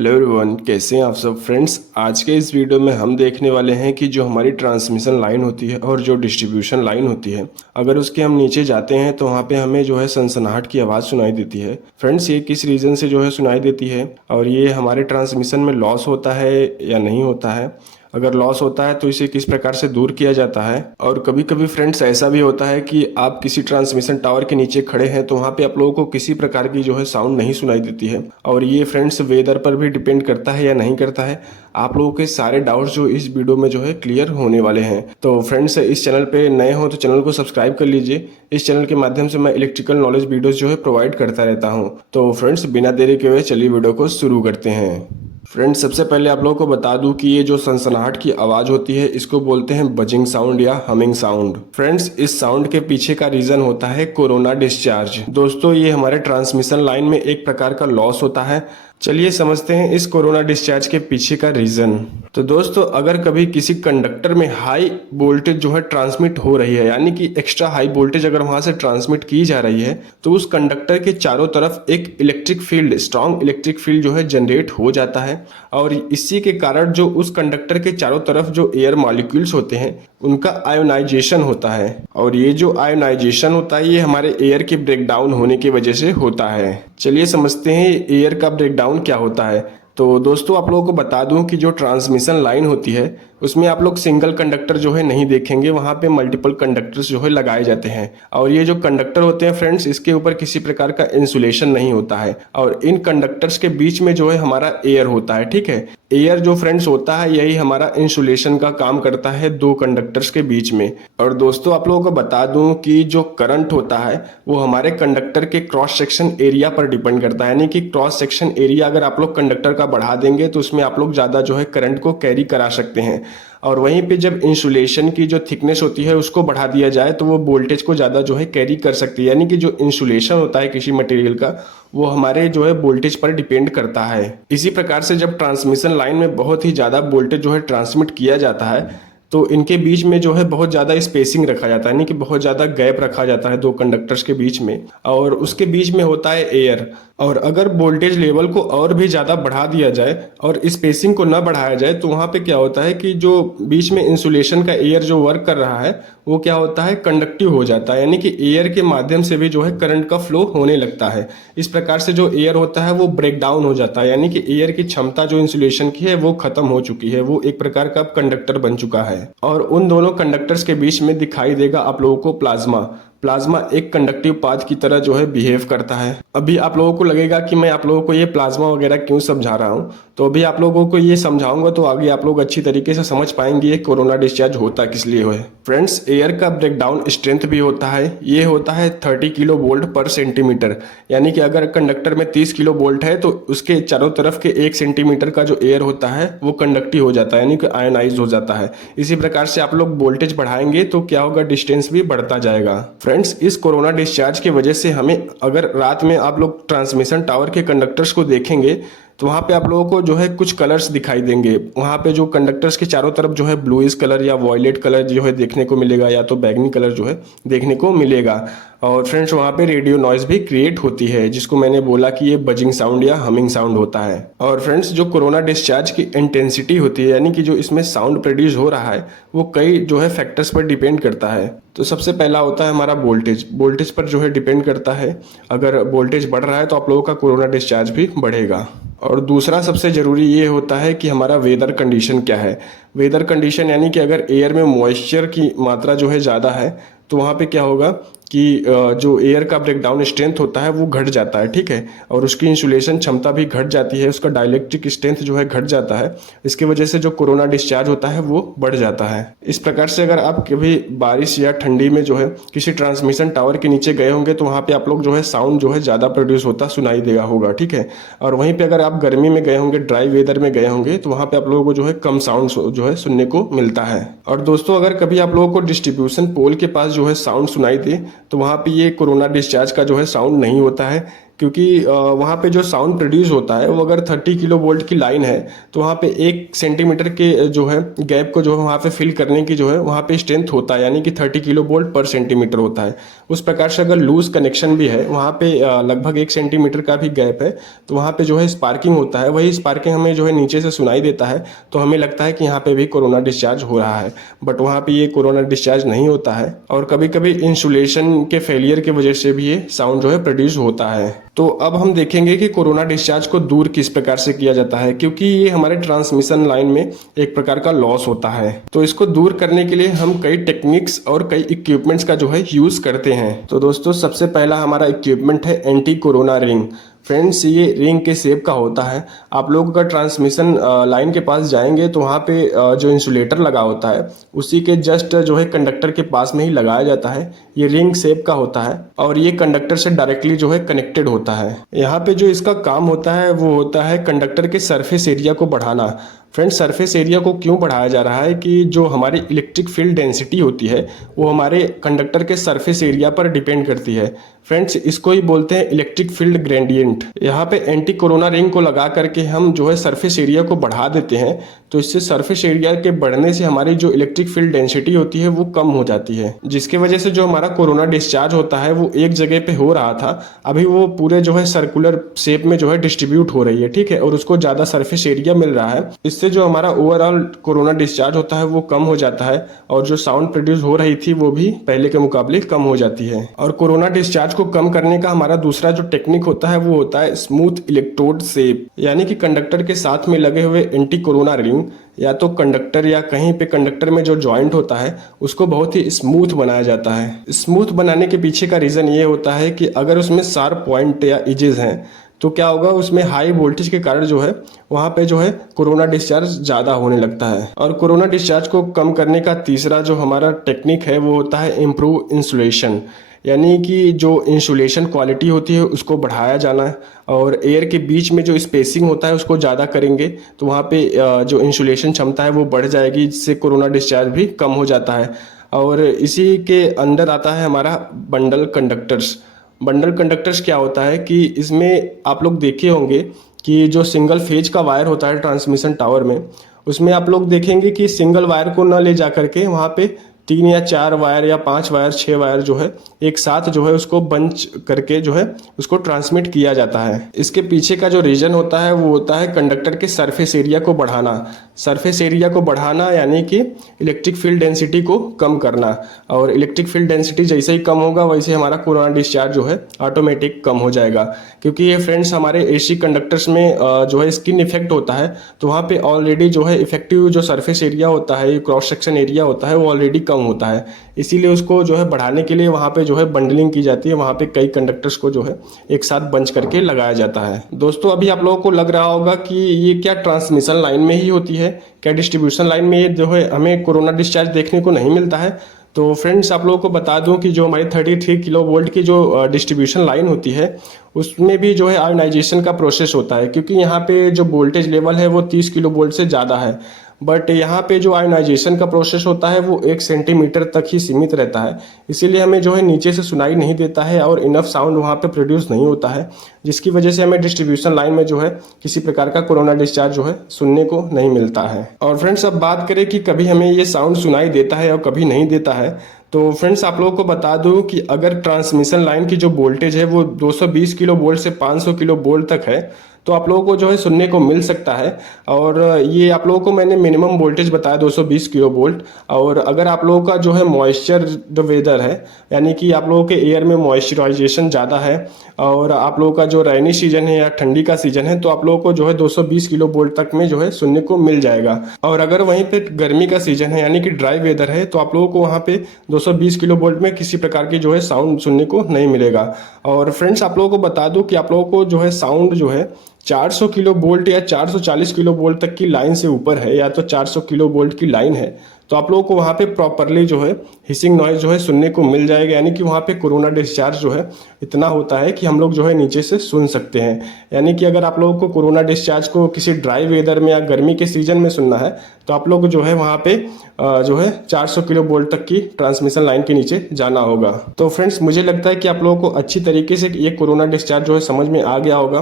Hello everyone, कैसे हैं आप सब फ्रेंड्स। आज के इस वीडियो में हम देखने वाले हैं कि जो हमारी ट्रांसमिशन लाइन होती है और जो डिस्ट्रीब्यूशन लाइन होती है, अगर उसके हम नीचे जाते हैं तो वहाँ पे हमें जो है सनसनाहट की आवाज़ सुनाई देती है। फ्रेंड्स, ये किस रीज़न से जो है सुनाई देती है और ये हमारे ट्रांसमिशन में लॉस होता है या नहीं होता है, अगर लॉस होता है तो इसे किस प्रकार से दूर किया जाता है। और कभी कभी फ्रेंड्स ऐसा भी होता है कि आप किसी ट्रांसमिशन टावर के नीचे खड़े हैं तो वहाँ पे आप लोगों को किसी प्रकार की जो है साउंड नहीं सुनाई देती है, और ये फ्रेंड्स वेदर पर भी डिपेंड करता है या नहीं करता है। आप लोगों के सारे डाउट्स जो इस वीडियो में जो है क्लियर होने वाले हैं। तो फ्रेंड्स, इस चैनल पे नए हो तो चैनल को सब्सक्राइब कर लीजिए। इस चैनल के माध्यम से मैं इलेक्ट्रिकल नॉलेज वीडियोस जो है प्रोवाइड करता रहता हूँ। तो फ्रेंड्स, बिना देरी के हुए चलिए वीडियो को शुरू करते हैं। फ्रेंड्स, सबसे पहले आप लोगों को बता दूं कि ये जो सनसनाहट की आवाज़ होती है इसको बोलते हैं बजिंग साउंड या हमिंग साउंड। फ्रेंड्स, इस साउंड के पीछे का रीज़न होता है कोरोना डिस्चार्ज। दोस्तों, ये हमारे ट्रांसमिशन लाइन में एक प्रकार का लॉस होता है। चलिए समझते हैं इस कोरोना डिस्चार्ज के पीछे का रीज़न। तो दोस्तों, अगर कभी किसी कंडक्टर में हाई वोल्टेज जो है ट्रांसमिट हो रही है, यानी कि एक्स्ट्रा हाई वोल्टेज अगर वहां से ट्रांसमिट की जा रही है, तो उस कंडक्टर के चारों तरफ एक electric field, strong electric field जो है जनरेट हो जाता है। और इसी के कारण जो उस कंडक्टर के चारों तरफ जो एयर मॉलिक्यूल्स होते हैं उनका आयोनाइजेशन होता है। और ये जो आयोनाइजेशन होता है ये हमारे एयर के ब्रेकडाउन होने की वजह से होता है। चलिए समझते हैं एयर का ब्रेकडाउन क्या होता है। तो दोस्तों, आप लोगों को बता दूं कि जो ट्रांसमिशन लाइन होती है उसमें आप लोग सिंगल कंडक्टर जो है नहीं देखेंगे, वहाँ पे मल्टीपल कंडक्टर्स जो है लगाए जाते हैं। और ये जो कंडक्टर होते हैं फ्रेंड्स, इसके ऊपर किसी प्रकार का इंसुलेशन नहीं होता है, और इन कंडक्टर्स के बीच में जो है हमारा एयर होता है। ठीक है, एयर जो फ्रेंड्स होता है यही हमारा इंसुलेशन का काम करता है दो कंडक्टर्स के बीच में। और दोस्तों, आप लोगों को बता दूं कि जो करंट होता है वो हमारे कंडक्टर के क्रॉस सेक्शन एरिया पर डिपेंड करता है। यानी कि क्रॉस सेक्शन एरिया अगर आप लोग कंडक्टर का बढ़ा देंगे तो उसमें आप लोग ज़्यादा जो है करंट को कैरी करा सकते हैं। और वहीं पे जब इंसुलेशन की जो थिकनेस होती है उसको बढ़ा दिया जाए तो वो वोल्टेज को ज़्यादा जो है कैरी कर सकती है। यानी कि जो इंसुलेशन होता है किसी मटेरियल का वो हमारे जो है वोल्टेज पर डिपेंड करता है। इसी प्रकार से जब ट्रांसमिशन लाइन में बहुत ही ज़्यादा वोल्टेज जो है ट्रांसमिट किया जाता है तो इनके बीच में जो है बहुत ज़्यादा स्पेसिंग रखा जाता है, यानी कि बहुत ज़्यादा गैप रखा जाता है दो कंडक्टर्स के बीच में, और उसके बीच में होता है एयर। और अगर वोल्टेज लेवल को और भी ज़्यादा बढ़ा दिया जाए और स्पेसिंग को ना बढ़ाया जाए तो वहाँ पे क्या होता है कि जो बीच में इंसुलेशन का एयर जो वर्क कर रहा है वो क्या होता है, कंडक्टिव हो जाता है। यानी कि एयर के माध्यम से भी जो है करंट का फ्लो होने लगता है। इस प्रकार से जो एयर होता है वो ब्रेक डाउन हो जाता है, यानी कि एयर की क्षमता जो इंसुलेशन की है वो खत्म हो चुकी है, वो एक प्रकार का कंडक्टर बन चुका है। और उन दोनों कंडक्टर्स के बीच में दिखाई देगा आप लोगों को प्लाज्मा। प्लाज्मा एक कंडक्टिव पाथ की तरह जो है बिहेव करता है। अभी आप लोगों को लगेगा कि मैं आप लोगों को ये प्लाज्मा वगैरह क्यों समझा रहा हूँ, तो अभी आप लोगों को ये समझाऊंगा तो आगे आप लोग अच्छी तरीके से समझ पाएंगे ये कोरोना डिस्चार्ज होता किस लिए है। फ्रेंड्स, एयर का ब्रेकडाउन स्ट्रेंथ भी होता है, ये होता है 30 किलो वोल्ट पर सेंटीमीटर। यानी कि अगर कंडक्टर में 30 किलो वोल्ट है तो उसके चारों तरफ के 1 सेंटीमीटर का जो एयर होता है वो कंडक्टिव हो जाता है, यानी कि आयोनाइज हो जाता है। इसी प्रकार से आप लोग वोल्टेज बढ़ाएंगे तो क्या होगा, डिस्टेंस भी बढ़ता जाएगा। फ्रेंड्स, इस कोरोना डिस्चार्ज की वजह से हमें, अगर रात में आप लोग ट्रांसमिशन टावर के कंडक्टर्स को देखेंगे तो वहाँ पे आप लोगों को जो है कुछ कलर्स दिखाई देंगे। वहाँ पे जो कंडक्टर्स के चारों तरफ जो है ब्लूइश कलर या वॉयलेट कलर जो है देखने को मिलेगा, या तो बैगनी कलर जो है देखने को मिलेगा। और फ्रेंड्स, वहाँ पे रेडियो नॉइज भी क्रिएट होती है, जिसको मैंने बोला कि ये बजिंग साउंड या हमिंग साउंड होता है। और फ्रेंड्स, जो कोरोना डिस्चार्ज की इंटेंसिटी होती है, यानी कि जो इसमें साउंड प्रोड्यूस हो रहा है वो कई जो है फैक्टर्स पर डिपेंड करता है। तो सबसे पहला होता है हमारा वोल्टेज। वोल्टेज पर जो है डिपेंड करता है, अगर वोल्टेज बढ़ रहा है तो आप लोगों का कोरोना डिस्चार्ज भी बढ़ेगा। और दूसरा सबसे ज़रूरी ये होता है कि हमारा वेदर कंडीशन क्या है। वेदर कंडीशन यानी कि अगर एयर में मॉइस्चर की मात्रा जो है ज़्यादा है तो वहाँ पे क्या होगा कि जो एयर का ब्रेकडाउन स्ट्रेंथ होता है वो घट जाता है। ठीक है, और उसकी इंसुलेशन क्षमता भी घट जाती है, उसका डाइलेक्ट्रिक स्ट्रेंथ जो है घट जाता है। इसकी वजह से जो कोरोना डिस्चार्ज होता है वो बढ़ जाता है। इस प्रकार से अगर आप कभी बारिश या ठंडी में जो है किसी ट्रांसमिशन टावर के नीचे गए होंगे तो वहाँ पे आप लोग जो है साउंड जो है ज़्यादा प्रोड्यूस होता सुनाई देगा होगा। ठीक है, और वहीं पर अगर आप गर्मी में गए होंगे, ड्राई वेदर में गए होंगे, तो वहाँ पर आप लोगों को जो है कम साउंड जो है सुनने को मिलता है। और दोस्तों, अगर कभी आप लोगों को डिस्ट्रीब्यूशन पोल के पास जो है साउंड सुनाई दे तो वहाँ पे ये कोरोना डिस्चार्ज का जो है साउंड नहीं होता है, क्योंकि वहाँ पे जो साउंड प्रोड्यूस होता है वो अगर 30 किलो वोल्ट की लाइन है तो वहाँ पे 1 सेंटीमीटर के जो है गैप को जो है वहाँ पे फिल करने की जो है वहाँ पे स्ट्रेंथ होता है, यानी कि 30 किलो वोल्ट पर सेंटीमीटर होता है। उस प्रकार से अगर लूज कनेक्शन भी है, वहाँ पे लगभग 1 सेंटीमीटर का भी गैप है, तो वहाँ पे जो है स्पार्किंग होता है। वही स्पार्किंग हमें जो है नीचे से सुनाई देता है, तो हमें लगता है कि यहाँ पे भी कोरोना डिस्चार्ज हो रहा है, बट वहाँ पे ये कोरोना डिस्चार्ज नहीं होता है। और कभी कभी इंसुलेशन के फेलियर की वजह से भी ये साउंड जो है प्रोड्यूस होता है। तो अब हम देखेंगे कि कोरोना डिस्चार्ज को दूर किस प्रकार से किया जाता है, क्योंकि ये हमारे ट्रांसमिशन लाइन में एक प्रकार का लॉस होता है। तो इसको दूर करने के लिए हम कई टेक्निक्स और कई इक्विपमेंट्स का जो है यूज करते हैं। तो दोस्तों, सबसे पहला हमारा इक्विपमेंट है एंटी कोरोना रिंग। फ्रेंड्स, ये रिंग के शेप का होता है। आप लोग अगर ट्रांसमिशन लाइन के पास जाएंगे तो वहाँ पे जो इंसुलेटर लगा होता है, उसी के जस्ट जो है कंडक्टर के पास में ही लगाया जाता है। ये रिंग शेप का होता है और ये कंडक्टर से डायरेक्टली जो है कनेक्टेड होता है। यहाँ पे जो इसका काम होता है वो होता है कंडक्टर के सरफेस एरिया को बढ़ाना। फ्रेंड्स, सरफेस एरिया को क्यों बढ़ाया जा रहा है कि जो हमारी इलेक्ट्रिक फील्ड डेंसिटी होती है वो हमारे कंडक्टर के सरफेस एरिया पर डिपेंड करती है। फ्रेंड्स, इसको ही बोलते हैं इलेक्ट्रिक फील्ड ग्रेडियंट। यहाँ पे एंटी कोरोना रिंग को लगा करके हम जो है सरफेस एरिया को बढ़ा देते हैं, तो इससे सरफेस एरिया के बढ़ने से हमारी जो इलेक्ट्रिक फील्ड डेंसिटी होती है वो कम हो जाती है, जिसकी वजह से जो हमारा कोरोना डिस्चार्ज होता है वो एक जगह पे हो रहा था, अभी वो पूरे जो है सर्कुलर शेप में जो है डिस्ट्रीब्यूट हो रही है, ठीक है, और उसको ज़्यादा सरफेस एरिया मिल रहा है। इससे जो हमारा ओवरऑल कोरोना डिस्चार्ज होता है वो कम हो जाता है और जो साउंड प्रोड्यूस हो रही थी वो भी पहले के मुकाबले कम हो जाती है। और कोरोना डिस्चार्ज को कम करने का हमारा दूसरा जो टेक्निक होता है वो होता है स्मूथ इलेक्ट्रोड शेप, यानी कि कंडक्टर के साथ में लगे हुए एंटी कोरोना रिंग या तो कंडक्टर या कहीं पे कंडक्टर में जो जॉइंट होता है उसको बहुत ही स्मूथ बनाया जाता है। स्मूथ बनाने के पीछे का रीज़न ये होता है कि अगर उसमें शार्प पॉइंट या एजेस हैं तो क्या होगा, उसमें हाई वोल्टेज के कारण जो है वहाँ पे जो है कोरोना डिस्चार्ज ज़्यादा होने लगता है। और कोरोना डिस्चार्ज को कम करने का तीसरा जो हमारा टेक्निक है वो होता है इम्प्रूव इंसुलेशन, यानी कि जो इंसुलेशन क्वालिटी होती है उसको बढ़ाया जाना है और एयर के बीच में जो स्पेसिंग होता है उसको ज़्यादा करेंगे तो वहाँ पे जो इंसुलेशन क्षमता है वो बढ़ जाएगी, जिससे कोरोना डिस्चार्ज भी कम हो जाता है। और इसी के अंदर आता है हमारा बंडल कंडक्टर्स। बंडल कंडक्टर्स क्या होता है कि इसमें आप लोग देखे होंगे कि जो सिंगल फेज का वायर होता है ट्रांसमिशन टावर में, उसमें आप लोग देखेंगे कि सिंगल वायर को न ले जा करके वहाँ पे 3 या 4 वायर या 5 वायर 6 वायर जो है एक साथ जो है उसको बंच करके जो है उसको ट्रांसमिट किया जाता है। इसके पीछे का जो रीजन होता है वो होता है कंडक्टर के सरफेस एरिया को बढ़ाना। सरफेस एरिया को बढ़ाना यानी कि इलेक्ट्रिक फील्ड डेंसिटी को कम करना, और इलेक्ट्रिक फील्ड डेंसिटी जैसे ही कम होगा वैसे हमारा कोरोना डिस्चार्ज जो है ऑटोमेटिक कम हो जाएगा। क्योंकि ये फ्रेंड्स हमारे एसी कंडक्टर्स में जो है स्किन इफेक्ट होता है, तो वहाँ पे ऑलरेडी जो है इफेक्टिव जो सरफेस एरिया होता है, क्रॉस सेक्शन एरिया होता है, वो ऑलरेडी कम होता है। इसीलिए उसको जो है बढ़ाने के लिए वहाँ पे जो है बंडलिंग की जाती है, वहाँ पे कई कंडक्टर्स को जो है एक साथ बंच करके लगाया जाता है। दोस्तों, अभी आप लोगों को लग रहा होगा कि ये क्या ट्रांसमिशन लाइन में ही होती है, क्या डिस्ट्रीब्यूशन लाइन में ये जो है हमें कोरोना डिस्चार्ज देखने को नहीं मिलता है। तो फ्रेंड्स, आप लोगों को बता दूं कि जो हमारी 33 किलो वोल्ट की जो डिस्ट्रीब्यूशन लाइन होती है उसमें भी जो है आयोनाइजेशन का प्रोसेस होता है, क्योंकि यहाँ पे जो वोल्टेज लेवल है वो 30 किलो वोल्ट से ज़्यादा है। बट यहाँ पे जो आयोनाइजेशन का प्रोसेस होता है वो 1 सेंटीमीटर तक ही सीमित रहता है, इसीलिए हमें जो है नीचे से सुनाई नहीं देता है और इनफ साउंड वहाँ पे प्रोड्यूस नहीं होता है, जिसकी वजह से हमें डिस्ट्रीब्यूशन लाइन में जो है किसी प्रकार का कोरोना डिस्चार्ज जो है सुनने को नहीं मिलता है। और फ्रेंड्स, अब बात करें कि कभी हमें ये साउंड सुनाई देता है और कभी नहीं देता है, तो फ्रेंड्स आप लोगों को बता दूं कि अगर ट्रांसमिशन लाइन की जो वोल्टेज है वो 220 किलो वोल्ट से 500 किलो वोल्ट तक है तो आप लोगों को जो है सुनने को मिल सकता है। और ये आप लोगों को मैंने मिनिमम वोल्टेज बताया 220 किलो वोल्ट। और अगर आप लोगों का जो है मॉइस्चर जो वेदर है, यानी कि आप लोगों के एयर में मॉइस्चराइजेशन ज़्यादा है और आप लोगों का जो रेनी सीजन है या ठंडी का सीजन है, तो आप लोगों को जो है 220 किलो वोल्ट तक में जो है सुनने को मिल जाएगा। और अगर वहीं पे गर्मी का सीजन है यानी कि ड्राई वेदर है, तो आप लोगों को वहाँ पे 220 किलो वोल्ट में किसी प्रकार की जो है साउंड सुनने को नहीं मिलेगा। और फ्रेंड्स, आप लोगों को बता दूं कि आप लोगों को जो है साउंड जो है 400 किलो वोल्ट या 440 किलो वोल्ट तक की लाइन से ऊपर है या तो 400 किलो वोल्ट की लाइन है, तो आप लोगों को वहाँ पे प्रॉपरली जो है हिसिंग नॉइज जो है सुनने को मिल जाएगा। यानी कि वहाँ पे कोरोना डिस्चार्ज जो है इतना होता है कि हम लोग जो है नीचे से सुन सकते हैं। यानी कि अगर आप लोगों को कोरोना डिस्चार्ज को किसी ड्राई वेदर में या गर्मी के सीजन में सुनना है तो आप लोग जो है वहाँ पे जो है 400 किलो वोल्ट तक की ट्रांसमिशन लाइन के नीचे जाना होगा। तो फ्रेंड्स, मुझे लगता है कि आप लोगों को अच्छी तरीके से ये कोरोना डिस्चार्ज जो है समझ में आ गया होगा।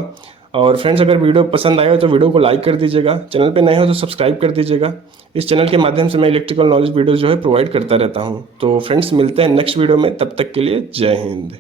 और फ्रेंड्स अगर वीडियो पसंद आए हो तो वीडियो को लाइक कर दीजिएगा, चैनल पे नए हो तो सब्सक्राइब कर दीजिएगा। इस चैनल के माध्यम से मैं इलेक्ट्रिकल नॉलेज वीडियोस जो है प्रोवाइड करता रहता हूँ। तो फ्रेंड्स मिलते हैं नेक्स्ट वीडियो में, तब तक के लिए जय हिंद।